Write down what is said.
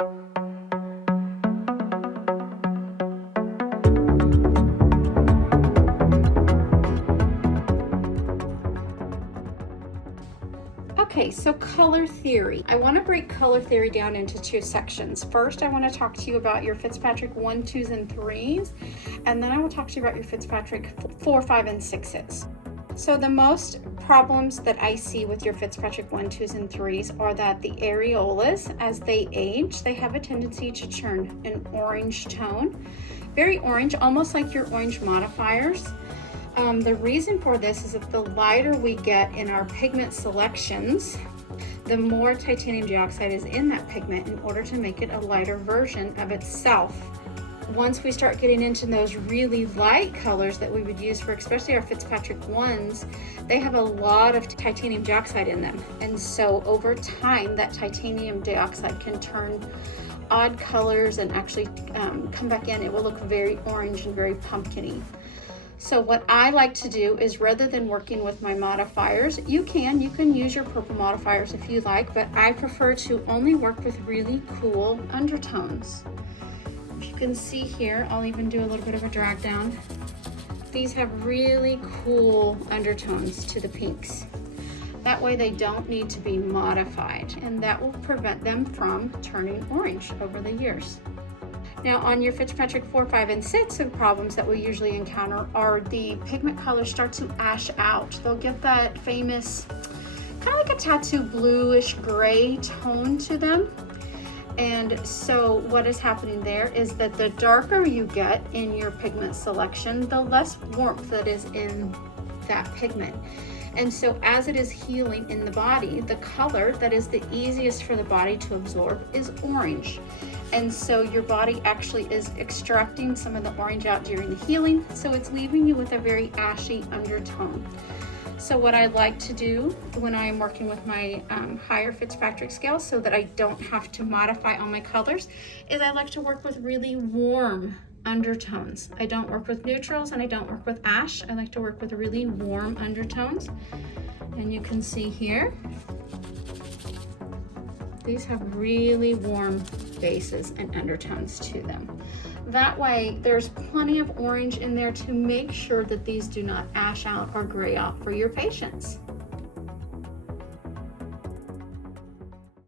Okay, so color theory. I want to break color theory down into two sections. First, I want to talk to you about your Fitzpatrick 1, 2s, and 3s, and then I will talk to you about your Fitzpatrick 4, 5, and 6s. So the most problems that I see with your Fitzpatrick 1, 2s, and 3s are that the areolas, as they age, they have a tendency to turn an orange tone, very orange, almost like your orange modifiers. The reason for this is that the lighter we get in our pigment selections, the more titanium dioxide is in that pigment in order to make it a lighter version of itself. Once we start getting into those really light colors that we would use for especially our Fitzpatrick 1s, they have a lot of titanium dioxide in them. And so over time, that titanium dioxide can turn odd colors and actually come back in. It will look very orange and very pumpkin-y. So what I like to do is, rather than working with my modifiers, you can use your purple modifiers if you like, but I prefer to only work with really cool undertones. If you can see here, I'll even do a little bit of a drag down. These have really cool undertones to the pinks. That way they don't need to be modified, and that will prevent them from turning orange over the years. Now on your Fitzpatrick 4, 5, and 6, the problems that we usually encounter are the pigment colors start to ash out. They'll get that famous, kind of like a tattoo bluish gray tone to them. And so what is happening there is that the darker you get in your pigment selection, the less warmth that is in that pigment. And so as it is healing in the body, the color that is the easiest for the body to absorb is orange. And so your body actually is extracting some of the orange out during the healing, so it's leaving you with a very ashy undertone. So what I like to do when I'm working with my higher Fitzpatrick scale, so that I don't have to modify all my colors, is I like to work with really warm undertones. I don't work with neutrals and I don't work with ash. I like to work with really warm undertones. And you can see here, these have really warm bases and undertones to them. That way there's plenty of orange in there to make sure that these do not ash out or gray out for your patients.